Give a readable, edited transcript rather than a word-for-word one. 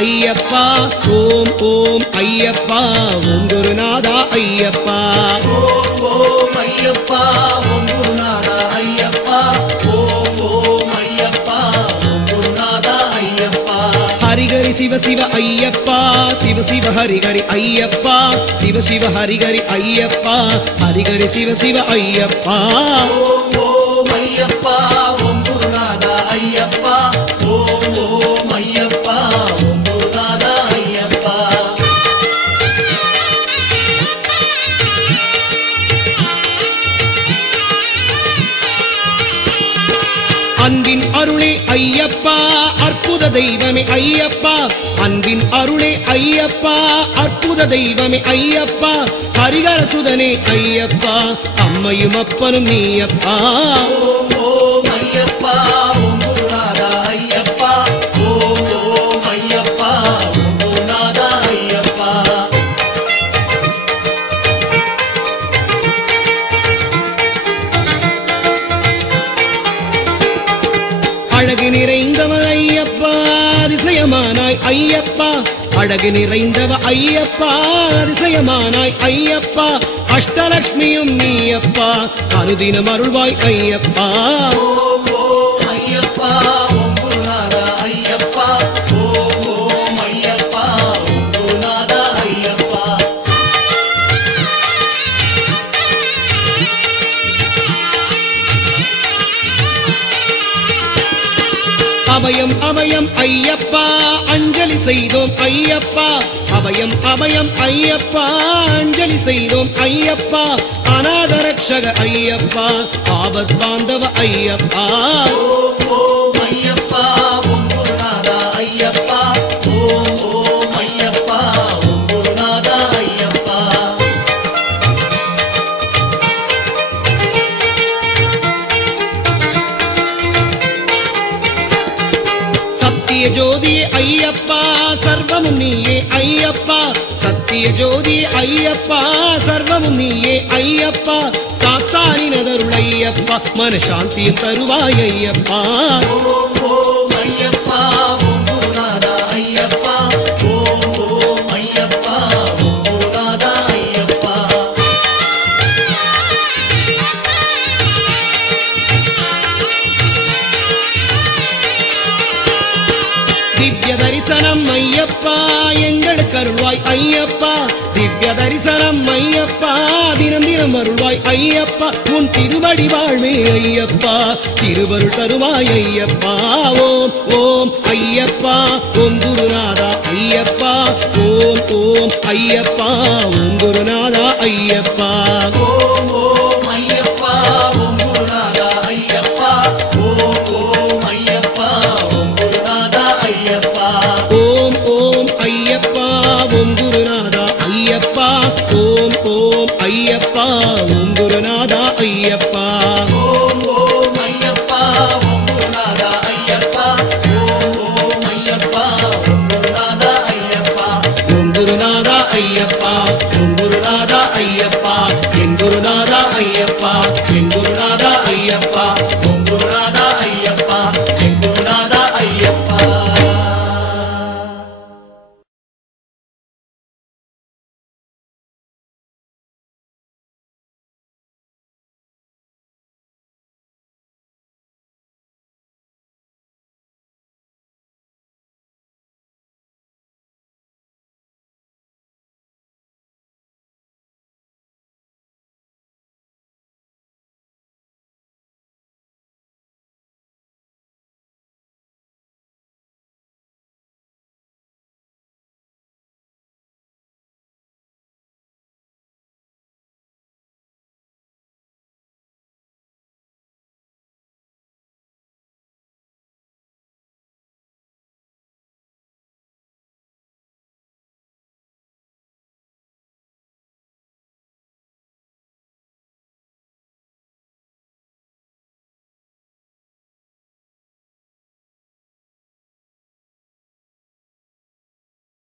ஐயப்பா ஓம் ஓம் ஐயப்பா ஓம் குருநாதா ஐயப்பா ஓம் ஓம் ஐயப்பா ஓம் குருநாதா ஐயப்பா ஓம் ஓம் ஐயப்பா ஓம் குருநாதா ஐயப்பா ஹரிஹரி சிவ சிவ ஐயப்பா சிவ சிவ ஹரிஹரி ஐயப்பா சிவ சிவ ஹரிஹரி ஐயப்பா ஹரிஹரி சிவ சிவ ஐயப்பா ஓம் ஓம் ஐயப்பா ஓம் குருநாதா ஐயப்பா ஓம் ஓம் ஐயப்பா ஓம் குருநாதா ஐயப்பா அன்பின் அருளே ஐயப்பா அற்புத தெய்வமே ஐயப்பா அன்பின் அருளே ஐயப்பா அற்புத தெய்வமே ஐயப்பா ஹரிஹர சுதனே ஐயப்பா அம்மையும் அப்பனும் நீயப்பா ஓம் ஓம் ஐயப்பா ஓம் குருநாதா ஐயப்பா ஓம் ஓம் ஐயப்பா ஓம் குருநாதா ஐயப்பா அழகு நிறைந்தவ ஐயப்பா அதிசயமானாய் ஐயப்பா அழகு நிறைந்தவ ஐயப்பா அதிசயமானாய் ஐயப்பா அஷ்டலக்ஷ்மியும் நீயப்பா அனுதினம் அருள்வாய் ஐயப்பா ஓம் ஓம் ஐயப்பா ஓம் குருநாதா ஐயப்பா ஓம் ஓம் ஐயப்பா ஓம் குருநாதா ஐயப்பா அபயம் அபயம் ஐயப்பா அஞ்சலி செய்தோம் ஐயப்பா அபயம் அபயம் ஐயப்பா அஞ்சலி செய்தோம் ஐயப்பா அநாத ரக்ஷக ஐயப்பா ஆபத் பாந்தவ ஐயப்பா ஓம் ஓம் ஐயப்பா ஓம் குருநாதா ஐயப்பா ஓம் ஓம் ஐயப்பா ஓம் குருநாதா ஐயப்பா சத்திய ஜோதியே ஐயப்பா சர்வமும் நீயே ஐயப்பா சத்திய ஜோதியே ஐயப்பா சர்வமும் நீயே ஐயப்பா சாஸ்தானினதருள் ஐயப்பா மனசாந்தியும் தருவாய் ஐயப்பா ஓம் ஓம் ஐயப்பா ஓம் குருநாதா ஐயப்பா ஓம் ஓம் ஐயப்பா ஓம் குருநாதா ஐயப்பா திவ்ய தரிசனம் ஐயப்பா எங்களுக்கு அருள்வாய் ஐயப்பா திவ்ய தரிசனம் ஐயப்பா தினம் தினம் அருள்வாய் ஐயப்பா உன் திருவடி வாழ்வே ஐயப்பா திருவருள் தருவாய் ஐயப்பா ஓம் ஓம் ஐயப்பா ஓம் குருநாதா ஐயப்பா ஓம் ஓம் ஐயப்பா ஓம் குருநாதா ஐயப்பா ஓம்